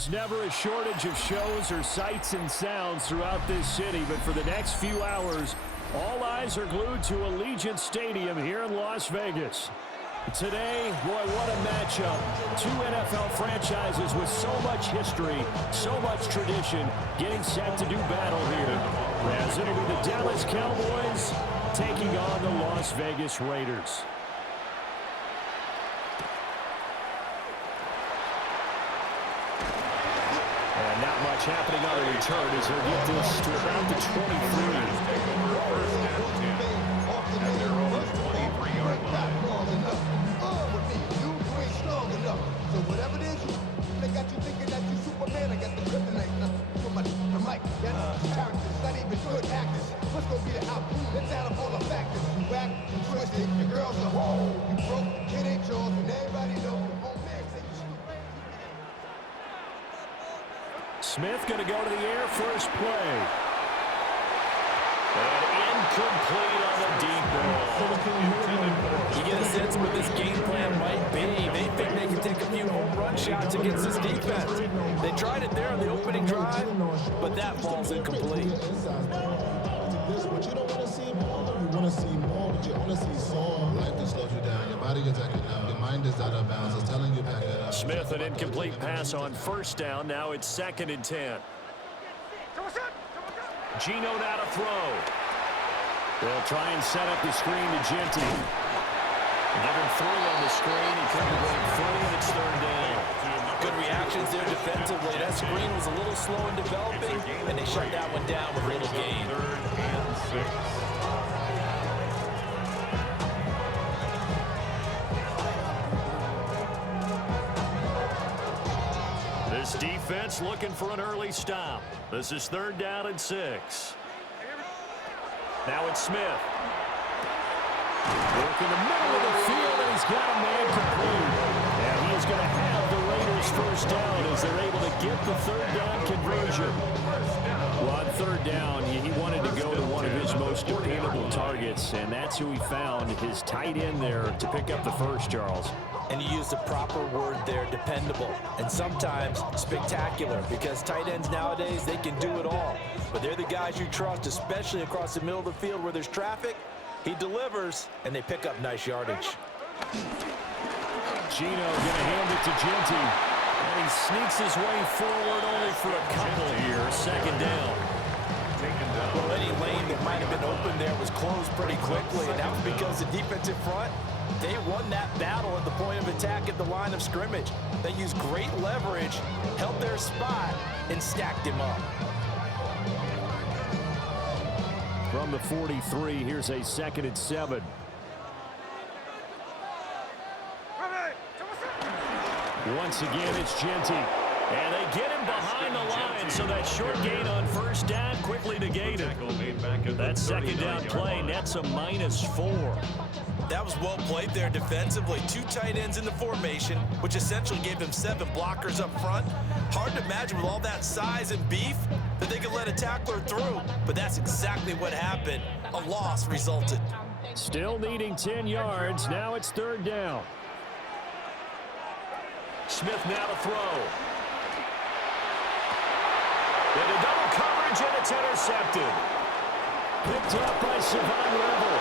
there's never a shortage of shows or sights and sounds throughout this city, but for the next few hours, all eyes are glued to Allegiant Stadium here in Las Vegas. Today, boy, what a matchup. Two NFL franchises with so much history, so much tradition, getting set to do battle here. As it'll be the Dallas Cowboys taking on the Las Vegas Raiders. And not much happening on the return as they'll get this to about the 23. At their own 23-yard line. So whatever it is, they got you thinking that you Superman. I got the kryptonite. The mic, that's characters, not even good actors. Let's go get it out. Let's add up all the factors. You whack, you twisted, your girl's a hoe. You broke, kid ain't yours, and everybody knows. Oh man, say you Superman. Smith going to go to the air first play. And incomplete on the deep ball. You get a sense of what this game plan might be. They think they can take a few home run shots against this defense. They tried it there on the opening drive, but that ball's incomplete. But you don't want to see more. You want to see more, but you want to see some. Life just slows you down. Your body is acting up. Your mind is out of bounds. It's telling you back it up. Smith, an incomplete pass on first down. Now it's 2nd and 10. Gino now to throw. They'll try and set up the screen to Genty. Give him 3 on the screen. He couldn't break free, and it's 3rd down. Good reactions there defensively. That screen was a little slow in developing, and they shut that one down with a little gain. 3rd and 6. This defense looking for an early stop. This is 3rd down and 6. Now it's Smith. Work in the middle of the field, and he's got a man complete. And he is going to have the Raiders first down as they're able to get the 3rd down conversion. Well, on 3rd down, he wanted to go to one of his most dependable targets, and that's who he found, his tight end there, to pick up the first, Charles. And you used the proper word there, dependable, and sometimes spectacular, because tight ends nowadays, they can do it all. But they're the guys you trust, especially across the middle of the field where there's traffic. He delivers, and they pick up nice yardage. Gino going to hand it to Genty. And he sneaks his way forward only for a couple here. 2nd down. Well, any lane that might have been open there was closed pretty quickly, and that was because the defensive front, they won that battle at the point of attack at the line of scrimmage. They used great leverage, held their spot, and stacked him up. From the 43, here's a 2nd and 7. Once again, it's Genty. And they get him behind the line, so that short gain on first down quickly negated. That 2nd down play nets a -4. That was well played there defensively. 2 tight ends in the formation, which essentially gave them 7 blockers up front. Hard to imagine with all that size and beef that they could let a tackler through, but that's exactly what happened. A loss resulted. Still needing 10 yards. Now it's 3rd down. Smith now to throw. Into double coverage, and it's intercepted. Picked up by Savon Revel.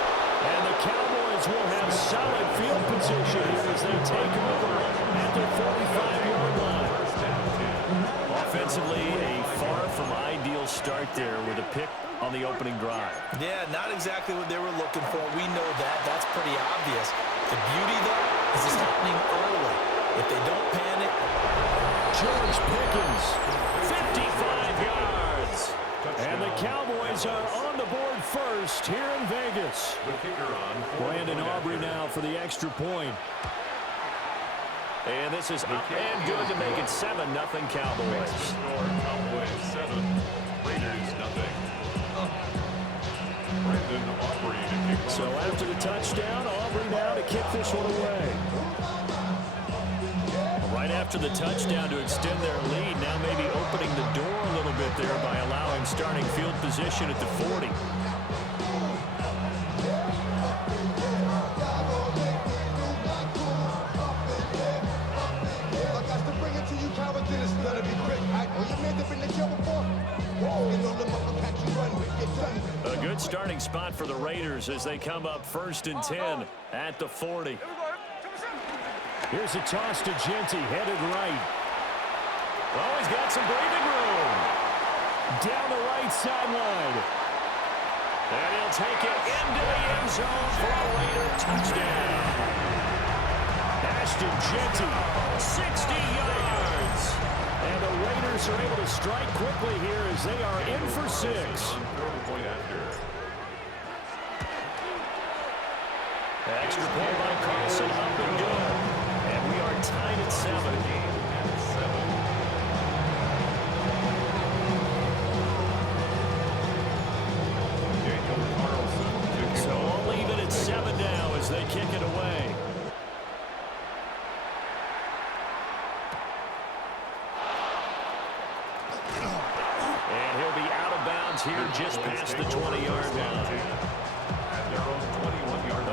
And the Cowboys will have solid field position here as they take over at their 45-yard line. Offensively, a far from ideal start there with a pick on the opening drive. Yeah, not exactly what they were looking for. We know that. That's pretty obvious. The beauty, though, is it's happening early. If they don't panic. George Pickens, 55 yards. And the Cowboys are on the board first here in Vegas. Brandon Aubrey now for the extra point. And this is up and good to make it 7-0 Cowboys. Cowboys 7, Raiders 0. Brandon Aubrey to kick off. So after the touchdown, Aubrey now to kick this one away. Right after the touchdown to extend their lead, now maybe opening the door a little bit there by allowing starting field position at the 40. I got to bring it to you, Calvin. This is going to be quick. good starting spot for the Raiders as they come up 1st and 10 at the 40. Here's a toss to Genty, headed right. Oh, he's got some breathing room. Down the right sideline. And he'll take it into the end zone for a Raider touchdown. Ashton Genty, 60 yards. And the Raiders are able to strike quickly here as they are in for 6. Extra point by Carlson, up and good. And we are tied at 7. So we'll leave it at 7 now as they kick it away. And he'll be out of bounds here just past the 20-yard line.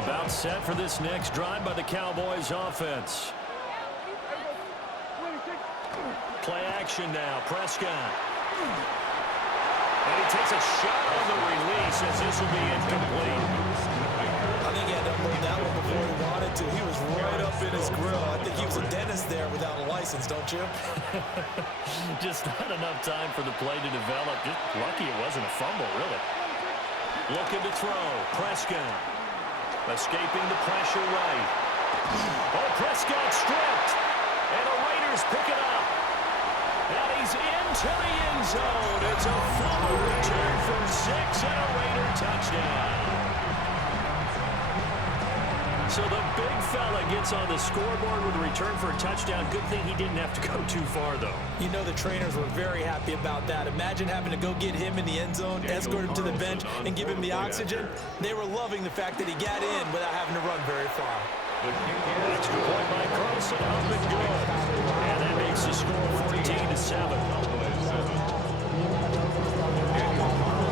About set for this next drive by the Cowboys offense. Play action now, Prescott. And he takes a shot on the release as this will be incomplete. I think he had to unload that one before he wanted to. He was right up in his grill. I think he was a dentist there without a license, don't you? Just not enough time for the play to develop. Just lucky it wasn't a fumble, really. Looking to throw. Prescott. Escaping the pressure right. Oh, Prescott stripped. And the Raiders pick it up. And he's into the end zone. It's a fumble return for 6 and a Raider touchdown. So the big fella gets on the scoreboard with a return for a touchdown. Good thing he didn't have to go too far, though. You know the trainers were very happy about that. Imagine having to go get him in the end zone, escort him to the bench, and give him the oxygen. They were loving the fact that he got in without having to run very far. Extra point by Carlson, up and good. And that makes the score 14-7.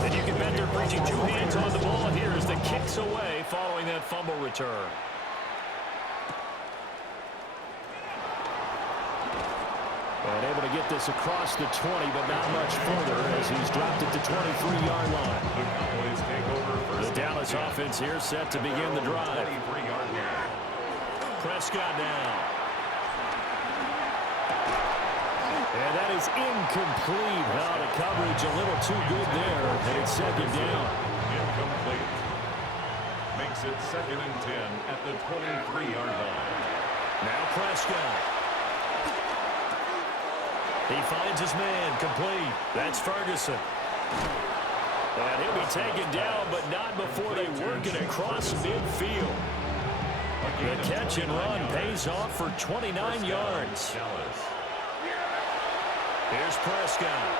And you can bet they're bringing 2 hands on the ball here as the kick's away following that fumble return. And able to get this across the 20, but not much further as he's dropped it to 23-yard line. The Dallas offense here set to begin the drive. Prescott now. And that is incomplete. Now the coverage a little too good there. And it's 2nd down. Incomplete. Makes it 2nd and 10 at the 23-yard line. Now Prescott. He finds his man, complete. That's Ferguson. And he'll be taken down, but not before they work it across midfield. The catch and run pays off for 29 yards. Here's Prescott.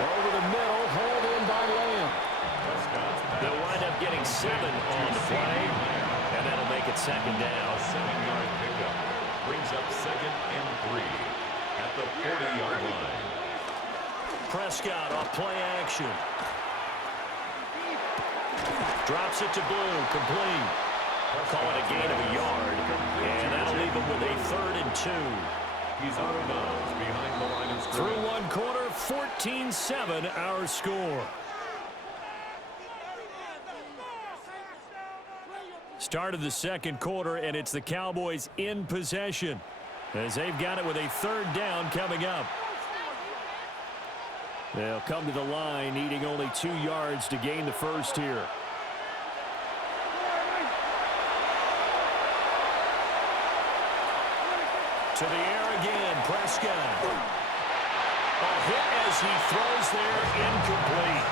Over the middle, hauled in by Lamb. They'll wind up getting 7 on the play, and that'll make it 2nd down. 7-yard pickup brings up 2nd and 3 at the 40-yard line. Prescott off play action. Drops it to Blue, complete. Call it a gain of a yard, and that'll leave him with a 3rd and 2. He's out of bounds behind the line of scrimmage. Through one quarter, 14-7 our score. Start of the 2nd quarter, and it's the Cowboys in possession as they've got it with a 3rd down coming up. They'll come to the line, needing only 2 yards to gain the first here. To the air again, Prescott. A hit as he throws there, incomplete.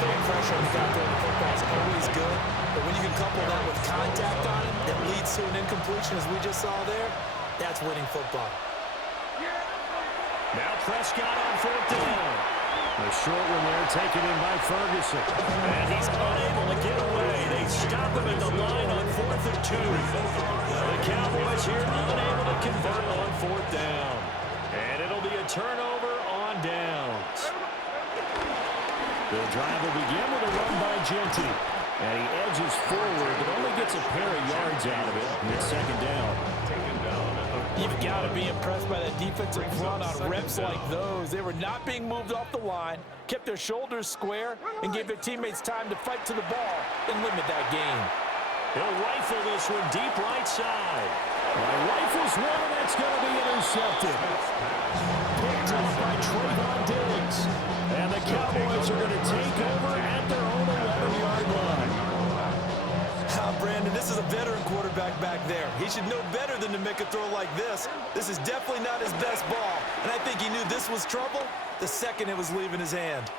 Putting pressure on the guy throwing the football is always good, but when you can couple that with contact on it that leads to an incompletion, as we just saw there, that's winning football. Now Prescott on 4th down. The short one there taken in by Ferguson. And he's unable to get away. They stop him at the line on 4th and 2. The Cowboys here unable to convert on 4th down. And it'll be a turnover on downs. The drive will begin with a run by Genty. And he edges forward, but only gets a pair of yards out of it. It's 2nd down. Taken down. You've got to be impressed by that defensive front on reps like those. They were not being moved off the line, kept their shoulders square, and gave their teammates time to fight to the ball and limit that game. He'll rifle this one deep right side. Rifles one, and that's going to be intercepted. Picked up by Trayvon Diggs. And the Cowboys are going to take over at their own 11-yard line. Brandon, this is a veteran quarterback back there. He should know better than to make a throw like this. This is definitely not his best ball, and I think he knew this was trouble the second it was leaving his hand.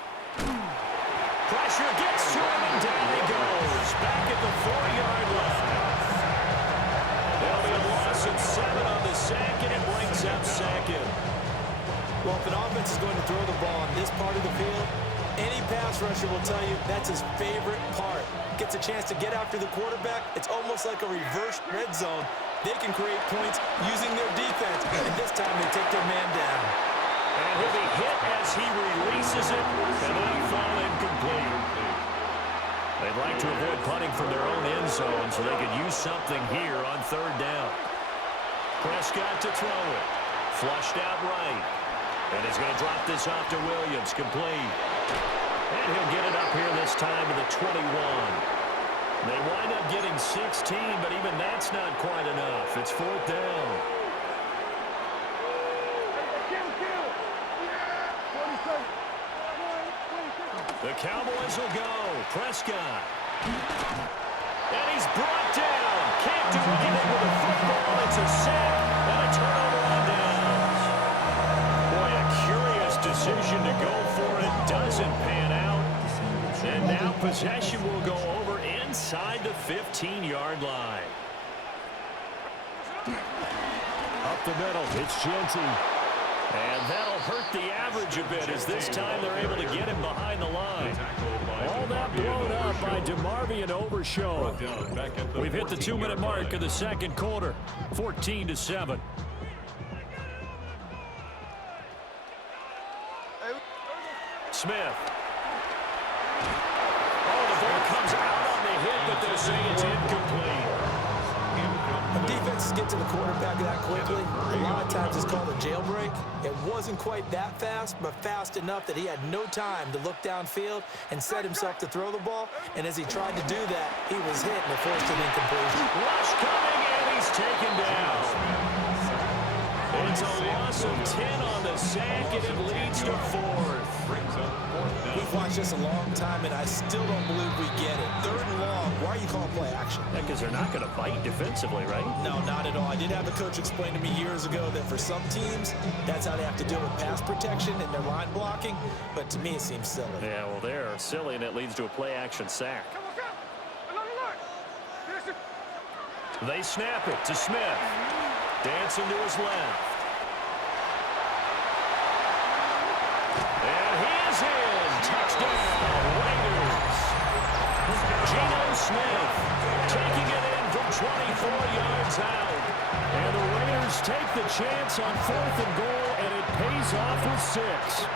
Pressure gets to him, and down he goes. Back at the 4-yard line. There'll be a loss of 7 on the sack, and it brings up second. Well, if an offense is going to throw the ball on this part of the field, any pass rusher will tell you that's his favorite part. Gets a chance to get after the quarterback. It's almost like a reverse red zone. They can create points using their defense, and this time they take their man down. And he'll be hit as he releases it, and that'll fall incomplete. They'd like to avoid punting from their own end zone so they could use something here on 3rd down. Prescott to throw it. Flushed out right. And he's going to drop this off to Williams, complete. And he'll get it up here this time to the 21. They wind up getting 16, but even that's not quite enough. It's 4th down. The Cowboys will go. Prescott. And he's brought down. Can't do anything with the football. It's a sack and a turnover on downs. Boy, a curious decision to go for it. Doesn't pan out. And now possession will go over inside the 15-yard line. Up the middle, it's Genty. And that'll hurt the average a bit as this time they're able to get him behind the line. All that blown up by DeMarvion Overshown. We've hit the 2-minute mark of the second quarter, 14-7. Smith. Oh, the ball comes out on the hit, but they're saying it's incomplete. When defenses get to the quarterback that quickly, a lot of times it's called a jailbreak. It wasn't quite that fast, but fast enough that he had no time to look downfield and set himself to throw the ball. And as he tried to do that, he was hit and forced an incompletion. Rush coming, and he's taken down. It's a loss of 10 on the sack, and it leads to 4th. We've watched this a long time, and I still don't believe we get it. 3rd and long. Why are you calling play action? Because they're not going to bite defensively, right? No, not at all. I did have a coach explain to me years ago that for some teams, that's how they have to deal with pass protection and their line blocking. But to me, it seems silly. Yeah, well, they're silly, and it leads to a play-action sack. They snap it to Smith. Dancing to his left. And he is in. Touchdown, Raiders. Geno Smith taking it in from 24 yards out. And the Raiders take the chance on 4th and goal, and it pays off with 6.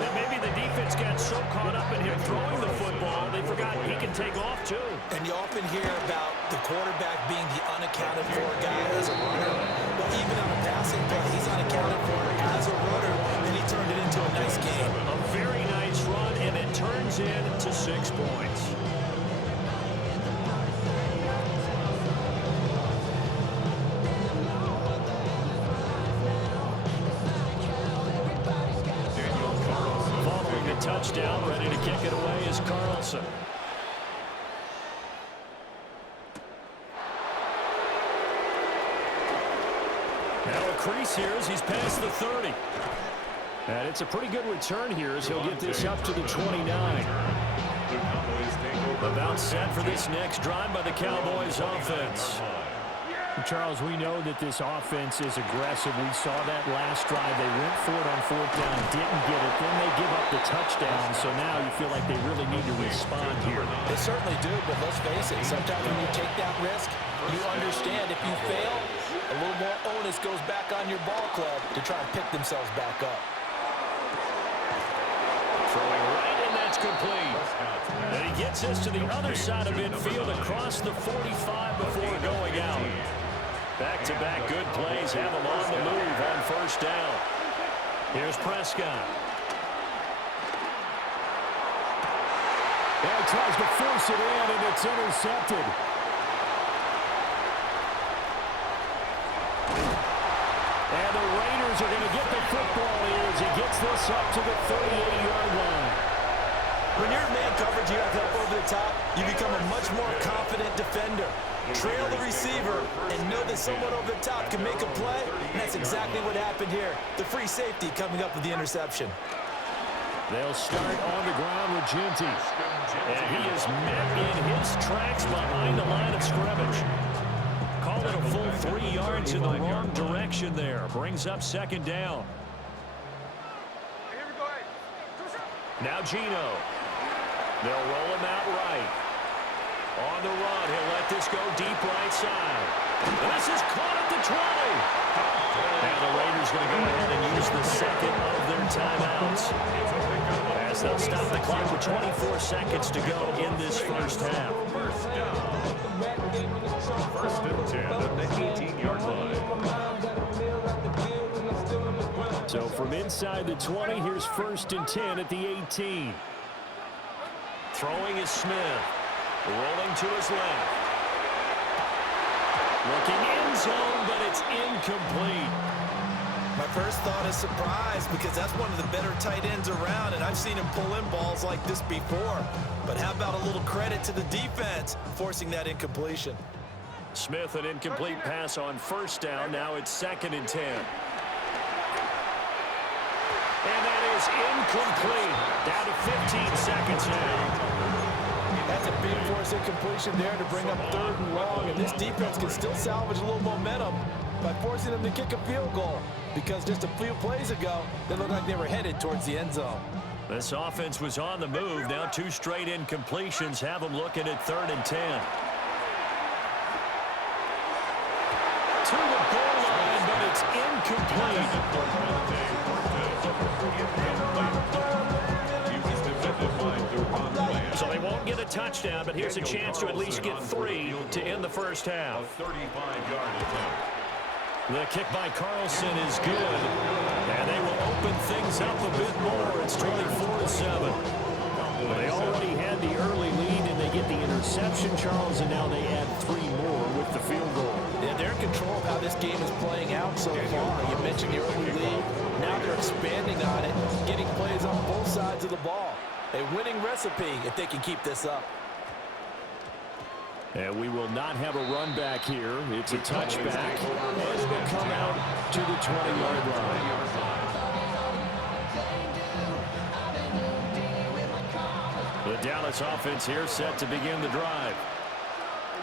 And maybe the defense got so caught up in him throwing the football, they forgot he can take off too. And you often hear about the quarterback being the unaccounted for guy as a runner. Well, even on a passing play, he's unaccounted for as a runner, and he turned it into a nice game. A very nice run, and it turns into 6 points. Following the touchdown, ready to kick it away is Carlson. Now a crease here as he's past the 30. And it's a pretty good return here as he'll get this up to the 29. About set for this next drive by the Cowboys offense. Charles, we know that this offense is aggressive. We saw that last drive. They went for it on 4th down, didn't get it. Then they give up the touchdown. So now you feel like they really need to respond here. They certainly do, but let's face it. Sometimes when you take that risk, you understand if you fail, a little more onus goes back on your ball club to try and pick themselves back up. Throwing right, and that's complete. And he gets us to the other side of midfield across the 45 before going out. Back-to-back good plays have them on the move on first down. Here's Prescott. And tries to force it in, and it's intercepted. And the Raiders are going to get the football here as he gets this up to the 38-yard line. When you're in man coverage, you have help over the top, you become a much more confident defender. Trail the receiver and know that someone over the top can make a play, and that's exactly what happened here. The free safety coming up with the interception. They'll start on the ground with Ginty. And he is met in his tracks behind the line of scrimmage. Call it a full 3 yards in the wrong direction there. Brings up second down. Now Gino. They'll roll him out right. On the run, he'll let this go deep right side. This is caught at the 20. And the Raiders going to go ahead and use the second of their timeouts, as they'll stop the clock with 24 seconds to go in this first half. First and 10 at the 18-yard line. So from inside the 20, here's first and 10 at the 18. Throwing is Smith. Rolling to his left. Looking end zone, but it's incomplete. My first thought is surprise, because that's one of the better tight ends around, and I've seen him pull in balls like this before. But how about a little credit to the defense forcing that incompletion? Smith, an incomplete pass on first down. Now it's second and 10. And that is incomplete. Down to 15 seconds now. That's a big force incompletion there to bring up third and long, and this defense can still salvage a little momentum by forcing them to kick a field goal, because just a few plays ago, they looked like they were headed towards the end zone. This offense was on the move. Now 2 straight incompletions have them looking at third and 10. To the goal line, but it's incomplete. So they won't get a touchdown, but here's a chance to at least get 3 to end the first half. 35-yard attempt. The kick by Carlson is good, and they will open things up a bit more. It's 24-7. They already had the early lead, and they get the interception, Charles, and now they add 3 more with the field goal. Yeah, they're in control of how this game is playing out so far. You mentioned the early lead. Now they're expanding on it, getting plays on both sides of the ball. A winning recipe if they can keep this up. And we will not have a run back here. It's a touchback, and it will come out to the 20-yard line. The Dallas offense here set to begin the drive.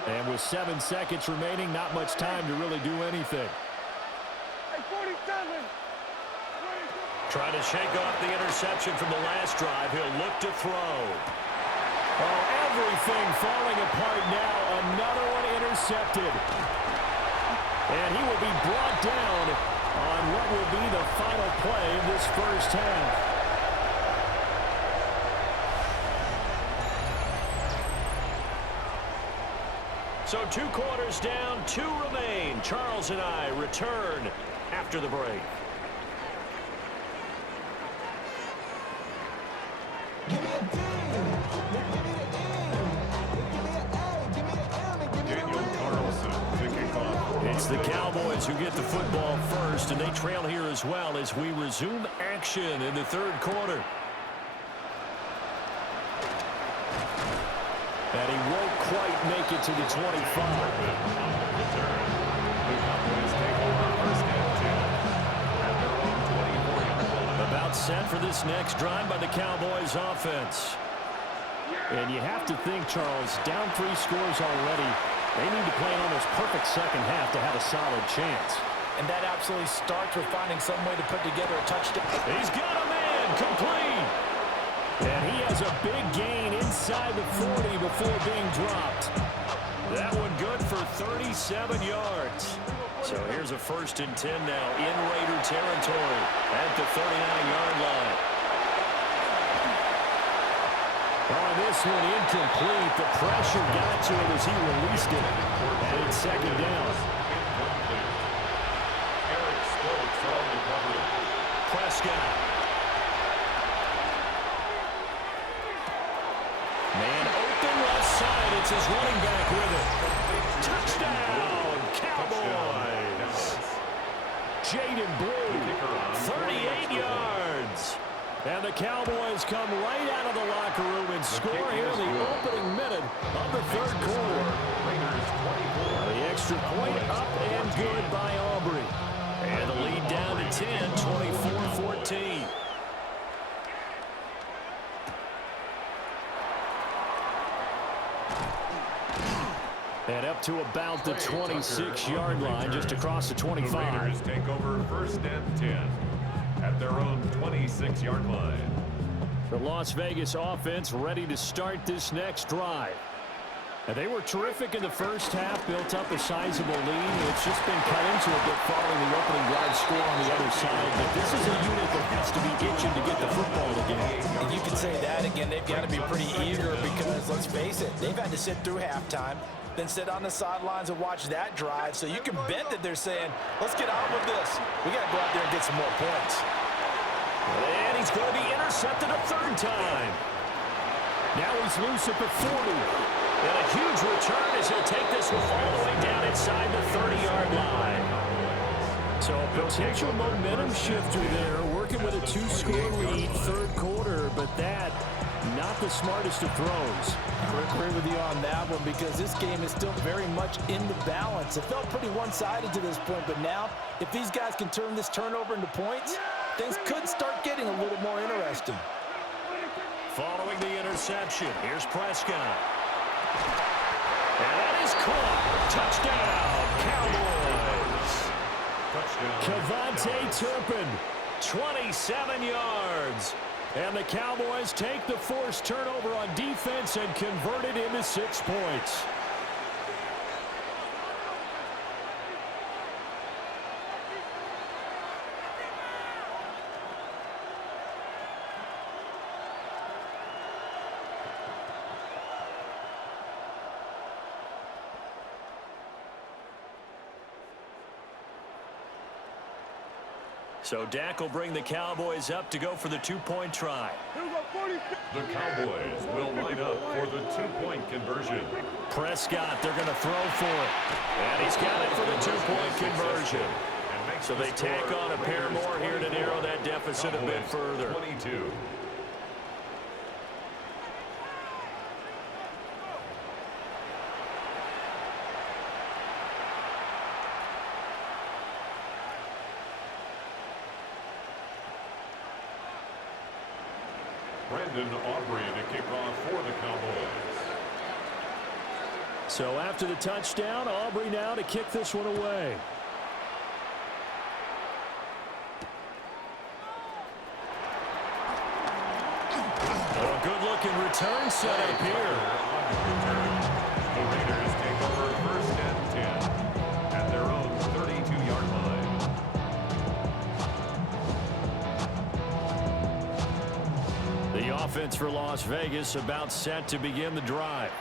And with 7 seconds remaining, not much time to really do anything. Trying to shake off the interception from the last drive. He'll look to throw. Oh, everything falling apart now. Another one intercepted. And he will be brought down on what will be the final play of this first half. So 2 quarters down, 2 remain. Charles and I return after the break. It's the Cowboys who get the football first, and they trail here as well as we resume action in the third quarter. And he won't quite make it to the 25. About set for this next drive by the Cowboys offense. And you have to think, Charles, down 3 scores already. They need to play an almost perfect second half to have a solid chance. And that absolutely starts with finding some way to put together a touchdown. He's got a man, complete. And he has a big gain inside the 40 before being dropped. That one good for 37 yards. So here's a first and 10 now in Raider territory at the 39-yard line. Oh, this one incomplete. The pressure got to him as he released it. And it's second down. Prescott. Man open left side. It's his running back with it. Touchdown, Cowboys. Jaden Blue, 38 yards. And the Cowboys come right out of the locker room and score here in the opening minute of the third quarter. The extra point up and good by Aubrey. And the lead down to 10, 24-14. And up to about the 26-yard line, just across the 25. The Raiders take over first and 10 at their own 26-yard line. The Las Vegas offense ready to start this next drive. And they were terrific in the first half, built up a sizable lead. It's just been cut into a bit following the opening drive score on the other side. But this is a unit that has to be itching to get the football again. And you can say that again. They've got to be pretty eager because, let's face it, they've had to sit through halftime, then sit on the sidelines and watch that drive. So you can bet that they're saying, let's get on with this. We got to go out there and get some more points. And he's going to be intercepted a third time. Now he's loose at the 40. And a huge return as he'll take this one all the way down inside the 30-yard line. So a potential momentum shifter there, working with a 2-score lead, third quarter, but that, not the smartest of throws. I agree with you on that one because this game is still very much in the balance. It felt pretty one-sided to this point, but now, if these guys can turn this turnover into points, things could start getting a little more interesting. Following the interception, here's Prescott. And that is caught. Touchdown, Cowboys. Kevontae Turpin, 27 yards. And the Cowboys take the forced turnover on defense and convert it into 6 points. So Dak will bring the Cowboys up to go for the 2-point try. The Cowboys will line up for the 2-point conversion. Prescott, they're going to throw for it. And he's got it for the 2-point conversion. So they tack on a pair more here to narrow that deficit a bit further. 22. Brandon Aubrey to kick off for the Cowboys. So after the touchdown, Aubrey now to kick this one away. Oh, a good-looking return set up here. The Raiders take over first and 10 at their own 32-yard line. The offense for Las Vegas about set to begin the drive.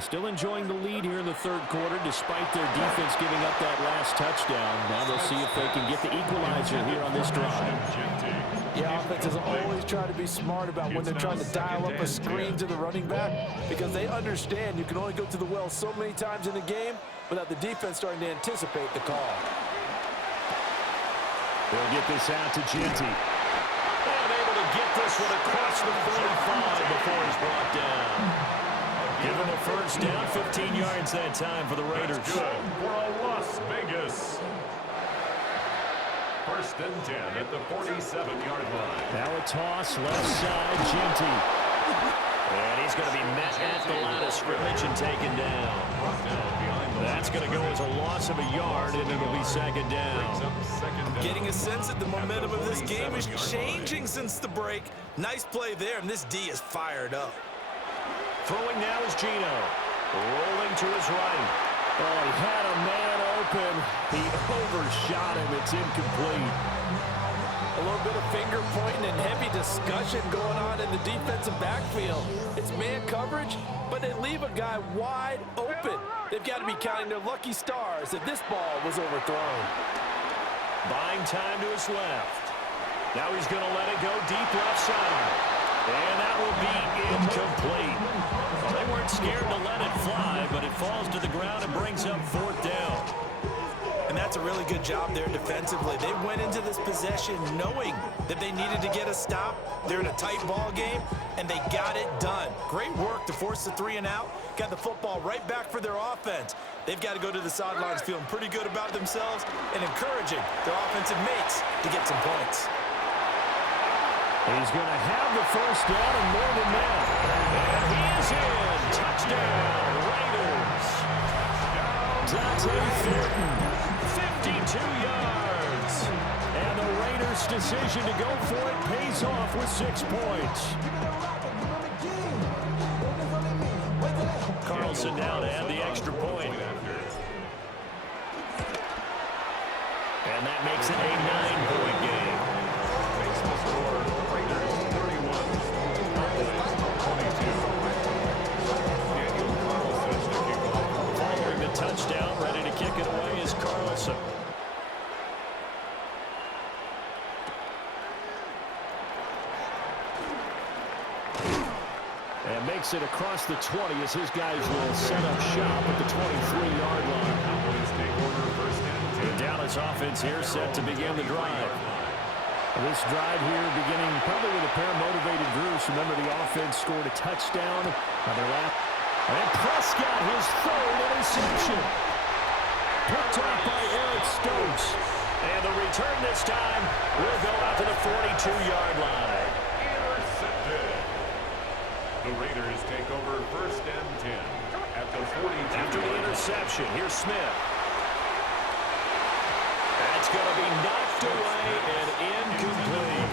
Still enjoying the lead here in the third quarter despite their defense giving up that last touchdown. Now they'll see if they can get the equalizer here on this drive. Yeah, offenses always try to be smart about when they're trying to dial up a screen to the running back because they understand you can only go to the well so many times in the game without the defense starting to anticipate the call. They'll get this out to Genty. And able to get this one across the 45 before he's brought down. Give him a first down, 15 yards that time for the Raiders. That's good for a Las Vegas. First and 10 at the 47-yard line. Now a toss, left side, Genty. And he's going to be met at the line of scrimmage and taken down. That's going to go as a loss of a yard, and it'll be second down. Getting a sense that the momentum of this game is changing since the break. Nice play there, and this D is fired up. Throwing now is Gino. Rolling to his right. Oh, he had a man open. He overshot him. It's incomplete. A little bit of finger pointing and heavy discussion going on in the defensive backfield. It's man coverage, but they leave a guy wide open. They've got to be counting their lucky stars that this ball was overthrown. Buying time to his left. Now he's going to let it go deep left side. And that will be incomplete. Well, they weren't scared to let it fly, but it falls to the ground and brings up fourth down. And that's a really good job there defensively. They went into this possession knowing that they needed to get a stop. They're in a tight ball game, and they got it done. Great work to force the 3 and out. Got the football right back for their offense. They've got to go to the sidelines feeling pretty good about themselves and encouraging their offensive mates to get some points. He's going to have the first down and more than that. And he is in. Touchdown, Raiders. Dante Thornton, 52 yards. And the Raiders' decision to go for it pays off with 6 points. Carlson now to add the extra point. And that makes it a 9-point game. Makes the score Raiders 31, Cowboys 22. Daniel Carlson to kick off. Following the touchdown, ready to kick it away is Carlson. And makes it across the 20 as his guys will set up shop at the 23-yard line. Cowboys take over first and 10. The Dallas offense here set to begin the drive. This drive here beginning probably with a pair of motivated groups. Remember, the offense scored a touchdown on their last. And Prescott, his third interception. Picked up by Eric Stokes. And the return this time will go out to the 42-yard line. Intercepted. The Raiders take over first and 10 at the 42. After the interception, here's Smith. That's going to be knocked away and incomplete.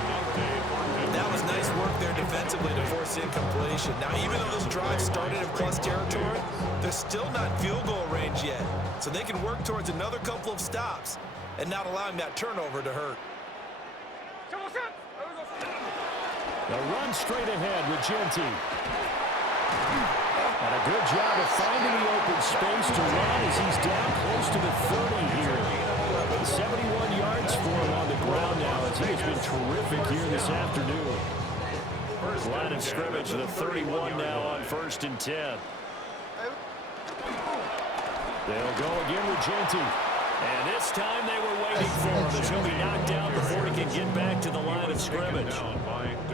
That was nice work there defensively to force incompletion. Now, even though this drive started in plus territory, they're still not field goal range yet. So they can work towards another couple of stops and not allowing that turnover to hurt. The run straight ahead with Genty. And a good job of finding the open space to run as he's down close to the 30 here. 71 yards for him on the ground now as he has been terrific here this afternoon. Line of scrimmage to the 31 now on first and 10. They'll go again with Genty. And this time they were waiting for him as he'll be knocked down before he can get back to the line of scrimmage.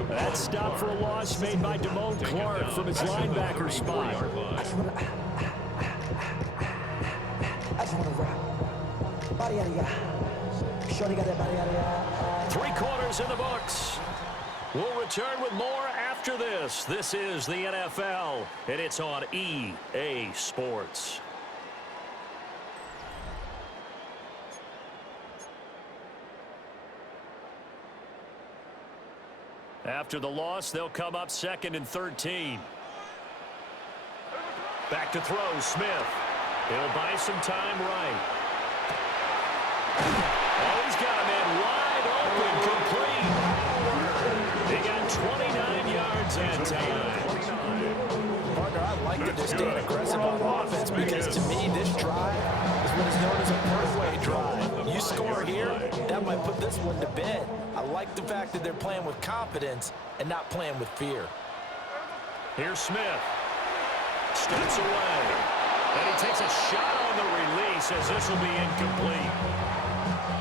That stop for a loss made by Damone Clark from his linebacker spot. I just want to rock. Body out of ya. Shorty got that body out of ya. 3 quarters in the books. We'll return with more after this. This is the NFL, and it's on EA Sports. After the loss, they'll come up 2nd and 13. Back to throw, Smith. He'll buy some time right. Oh, he's got a man wide open, complete. He got 29 yards that time. Partner, I like that they're staying aggressive on offense because to me, this drive is what is known as a partway drive. You score here, that might put this one to bed. I like the fact that they're playing with confidence and not playing with fear. Here's Smith. Steps away. And he takes a shot on the release as this will be incomplete.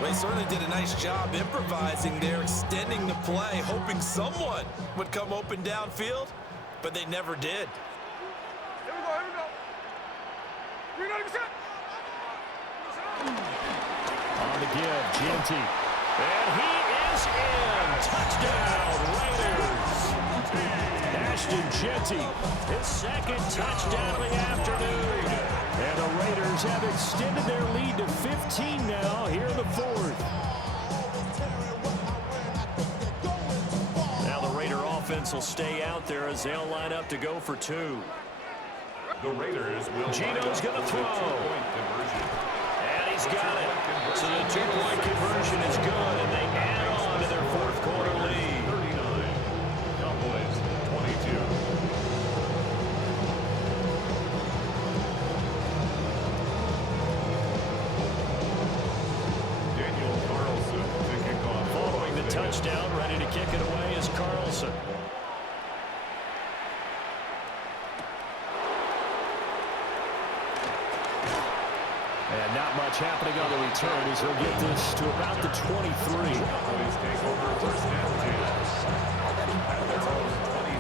Well, he certainly did a nice job improvising there, extending the play, hoping someone would come open downfield, but they never did. On the give, Genty. And he is in. Touchdown, Raiders. Ashton Genty, his 2nd touchdown of the afternoon. And the Raiders have extended their lead to 15 now here in the 4th. Now the Raider offense will stay out there as they'll line up to go for 2. The Raiders will Gino's going to throw. Two-point conversion. And he's got it. So the 2-point conversion is good, and they add on to their 4th quarter lead. 39. Cowboys 22. Daniel Carlson to kick off. Following the touchdown. Ready to kick it away is Carlson. And not much happening on the return as he'll get this to about the 23. Cowboys take over first and 10. At their own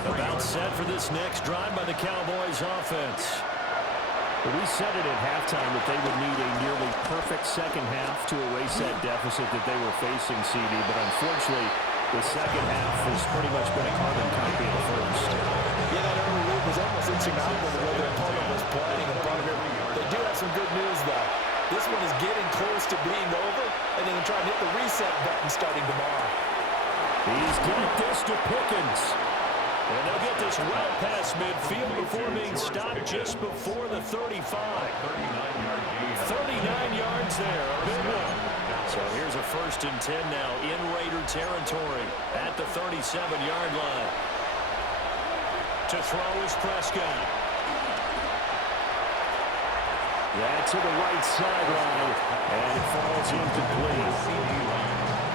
23. About set for this next drive by the Cowboys offense. We said it at halftime that they would need a nearly perfect second half to erase that deficit that they were facing, CD, but unfortunately the second half has pretty much been a carbon copy of the first. Yeah, that early lead was almost insurmountable the way their opponent was playing in front of him. They do have some good news, though. This one is getting close to being over, and they can try and hit the reset button starting tomorrow. He's got this to Pickens. And they'll get this well past midfield before being stopped just before the 35. 39 yards there, a big one. So here's a 1st and 10 now in Raider territory at the 37-yard line. To throw is Prescott. Yeah, to the right sideline, and it falls incomplete.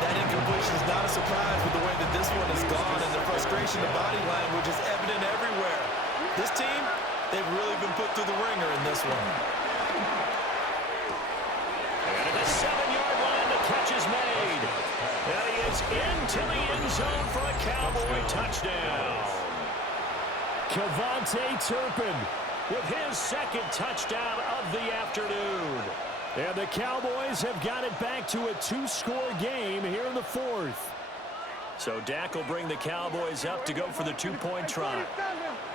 That incompletion is not a surprise with the way that this one has gone, and the frustration of body language is evident everywhere. This team, they've really been put through the ringer in this one. And at the 7-yard line, the catch is made. And he is into the end zone for a Cowboy touchdown. Kevontae Turpin with his second touchdown of the afternoon. And the Cowboys have got it back to a 2-score game here in the 4th. So Dak will bring the Cowboys up to go for the 2-point try.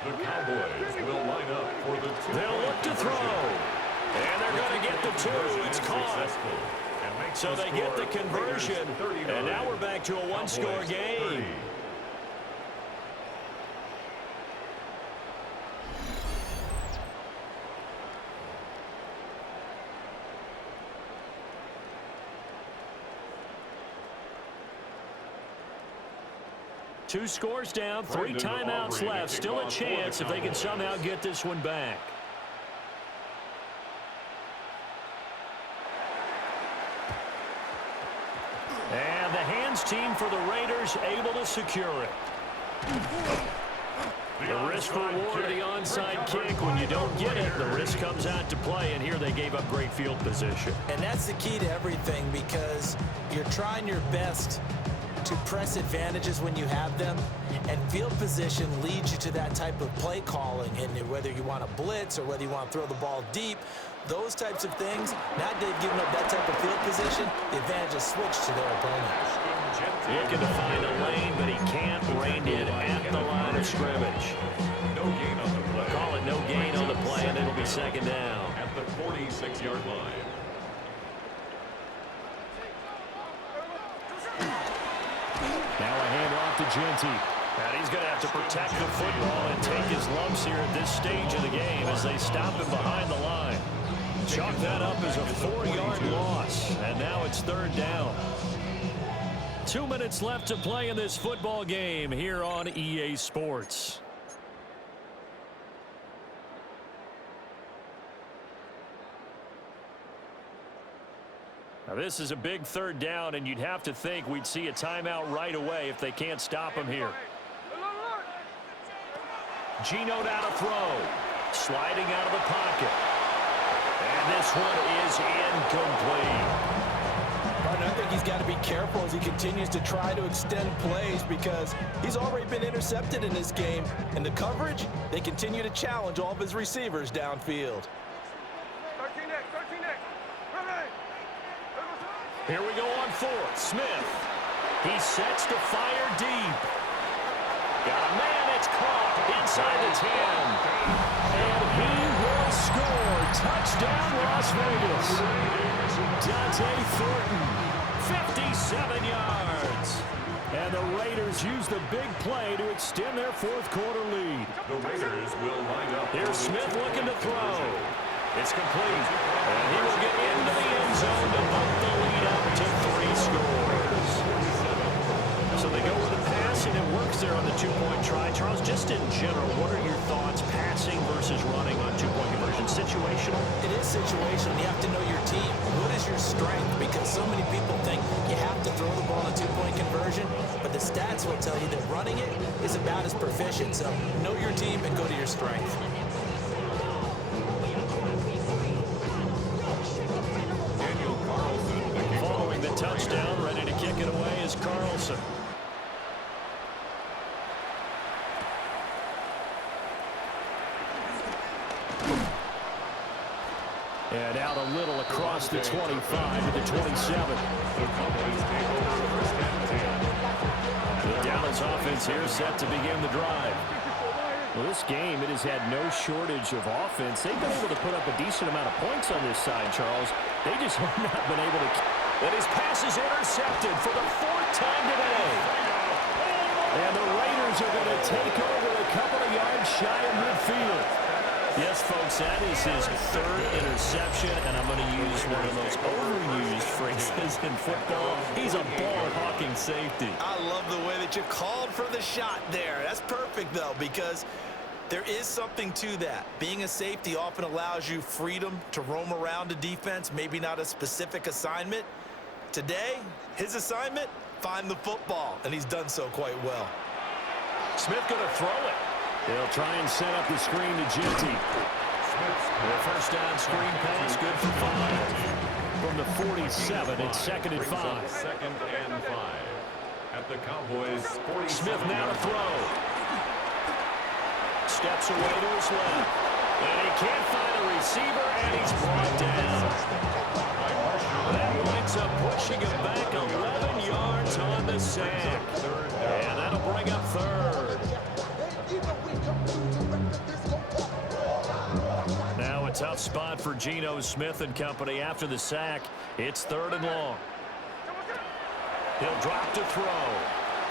The Cowboys will line up for the 2-point. They'll look to throw. And they're going to get the 2. It's caught. So they get the conversion. And now we're back to a 1-score game. 2 scores down, 3 timeouts left. Still a chance if they can somehow get this one back. And the hands team for the Raiders able to secure it. The risk reward of the onside kick. When you don't get it, the risk comes out to play, and here they gave up great field position. And that's the key to everything, because you're trying your best to press advantages when you have them, and field position leads you to that type of play calling. And whether you want to blitz or whether you want to throw the ball deep, those types of things, now they've given up that type of field position, the advantage is switched to their opponent. Looking to find a lane, but he can't rein in at the line of scrimmage. No gain on the play. Call it no gain on the play, and it'll be second down. At the 46-yard line. Now a handoff to Genty. And he's going to have to protect the football and take his lumps here at this stage of the game as they stop him behind the line. Chalk that up as a 4-yard loss, and now it's third down. 2 minutes left to play in this football game here on EA Sports. Now this is a big third down, and you'd have to think we'd see a timeout right away if they can't stop him here. Geno down to throw. Sliding out of the pocket. And this one is incomplete. I think he's got to be careful as he continues to try to extend plays, because he's already been intercepted in this game. And the coverage, they continue to challenge all of his receivers downfield. Here we go on 4th. Smith. He sets to fire deep. Got a man. It's caught inside the 10. And he will score. Touchdown, Las Vegas. Dante Thornton, 57 yards. And the Raiders use the big play to extend their 4th quarter lead. The Raiders will line up. Here's Smith looking to throw. It's complete. And he will get into the end zone to bump the lead up to 3 scores. So they go with a pass, and it works there on the 2-point try. Charles, just in general, what are your thoughts passing versus running on 2-point conversion? Situational? It is situational. You have to know your team. What is your strength? Because so many people think you have to throw the ball in a 2-point conversion. also will tell you that running it is about as proficient. So know your team and go to your strength. Following the touchdown, ready to kick it away is Carlson. And out a little across the 25 to the 27. The Cowboys take over first and 10. The Dallas offense here set to begin the drive. Well, this game, it has had no shortage of offense. They've been able to put up a decent amount of points on this side, Charles. They just have not been able to. And his pass is intercepted for the 4th time today. And the Raiders are going to take over a couple of yards shy of midfield. Yes, folks, that is his 3rd interception, and I'm going to use one of those overused phrases in football. He's a ball-hawking safety. I love the way that you called for the shot there. That's perfect, though, because there is something to that. Being a safety often allows you freedom to roam around a defense, maybe not a specific assignment. Today, his assignment, find the football, and he's done so quite well. Smith going to throw it. They'll try and set up the screen to Ginty. The first down screen pass, good for 5. From the 47, it's 2nd and 5. 2nd and 5. At the Cowboys 47. Smith now to throw. Steps away to his left. And he can't find a receiver, and he's brought down. That winds up pushing him back 11 yards on the sack. And that'll bring up 3rd. Now a tough spot for Geno Smith and company after the sack. It's 3rd and long. He'll drop to throw.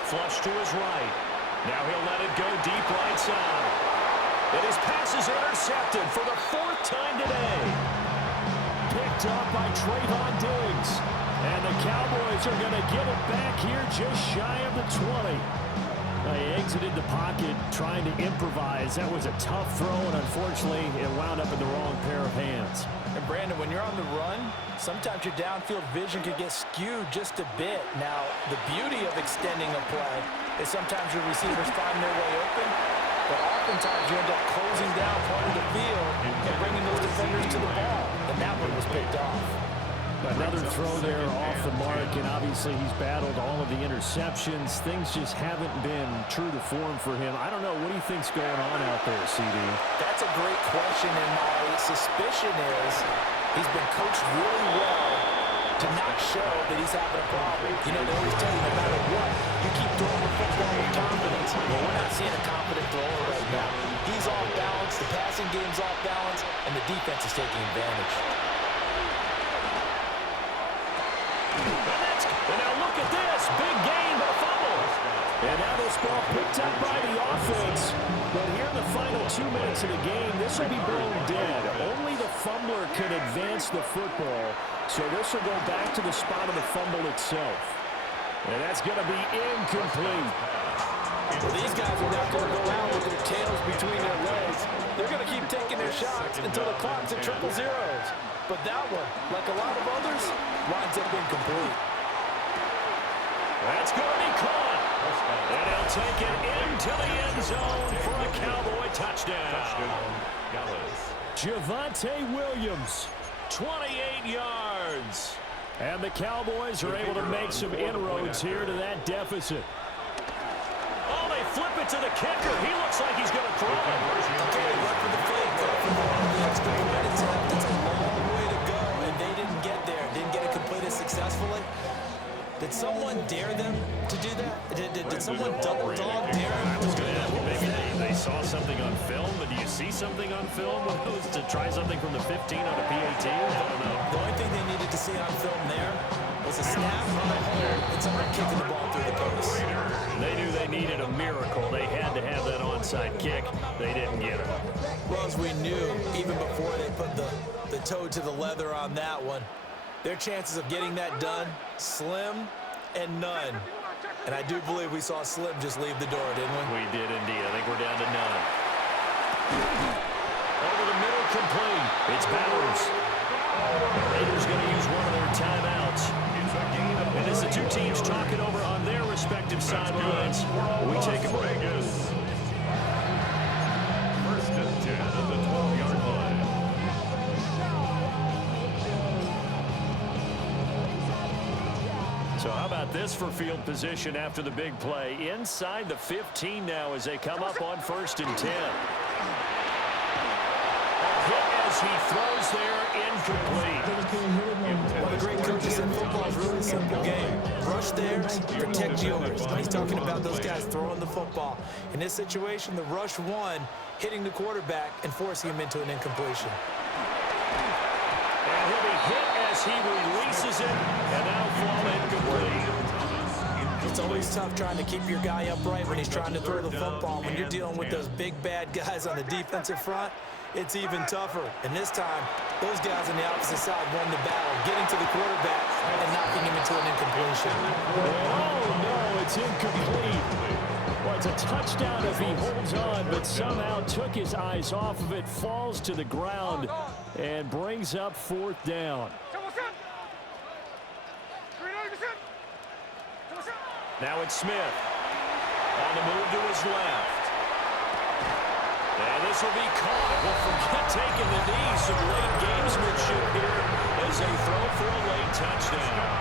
Flush to his right. Now he'll let it go deep right side. And his pass is intercepted for the 4th time today. Picked up by Trayvon Diggs. And the Cowboys are going to get it back here just shy of the 20. He exited the pocket trying to improvise. That was a tough throw, and unfortunately, it wound up in the wrong pair of hands. And Brandon, when you're on the run, sometimes your downfield vision could get skewed just a bit. Now, the beauty of extending a play is sometimes your receivers find their way open, but oftentimes you end up closing down part of the field and bringing those defenders to the ball, and that one was picked off. Another throw there off the mark, and obviously he's battled all of the interceptions. Things just haven't been true to form for him. I don't know. What do you think's going on out there, CD? That's a great question, and my suspicion is he's been coached really well to not show that he's having a problem. You know, they always tell you no matter what, you keep throwing the football with confidence. Well, we're not seeing a confident thrower right now. He's off balance, the passing game's off balance, and the defense is taking advantage. And now look at this. Big gain, but a fumble. And now this ball picked up by the offense. But here in the final 2 minutes of the game, this will be blown dead. Only the fumbler can advance the football. So this will go back to the spot of the fumble itself. And that's going to be incomplete. Well, these guys are not going to go out with their tails between their legs. They're going to keep taking their shots until the clock's at 000. But that one, like a lot of others, winds up incomplete. That's going to be caught. And he'll take it into the end zone for a Cowboy touchdown. Javonte Williams, 28 yards. And the Cowboys are able to make some inroads here to that deficit. Oh, they flip it to the kicker. He looks like he's going to throw it. Okay, they went for the fake. Go for the extra point attempt. It's a long way to go, and they didn't get there. Didn't get it completed successfully. Did someone dare them to do that? Did someone double dog dare them to do that? Maybe they saw something on film, but do you see something on film with those to try something from the 15 on a PAT? I don't know. The only thing they needed to see on film there was a snap on the hole and someone kicking the ball through the post. They knew they needed a miracle. They had to have that onside kick. They didn't get it. Well, as we knew, even before they put the toe to the leather on that one, their chances of getting that done, slim and none. And I do believe we saw Slim just leave the door, didn't we? We did indeed. I think we're down to none. Over the middle, complete. It's Bowers. The Raiders going to use one of their timeouts. And as the two teams talk it over on their respective sidelines. We take a break. Vegas. First and 10 at the 12-yard line. So how about this for field position after the big play? Inside the 15 now as they come up on 1st and 10. Hit as he throws there, incomplete. One of the great coaches in football is really a simple game. Rush theirs, protect yours. When he's talking about those guys throwing the football. In this situation, the rush one, hitting the quarterback and forcing him into an incompletion. And he'll be hit as he releases it, and now fall incomplete. It's always tough trying to keep your guy upright when he's trying to throw the football. When you're dealing with those big bad guys on the defensive front, it's even tougher. And this time, those guys on the opposite side won the battle, getting to the quarterback and knocking him into an incompletion. Oh, no, it's incomplete. Well, it's a touchdown if he holds on, but somehow took his eyes off of it, falls to the ground, and brings up 4th down. Now it's Smith. On the move to his left. And this will be caught. Well, forget taking the knee. Some late gamesmanship here as they throw for a late touchdown.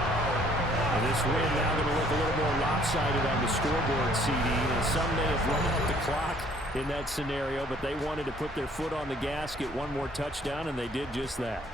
And this win now going to look a little more lopsided on the scoreboard, CD. And some may have run out the clock in that scenario, but they wanted to put their foot on the gas, get one more touchdown, and they did just that.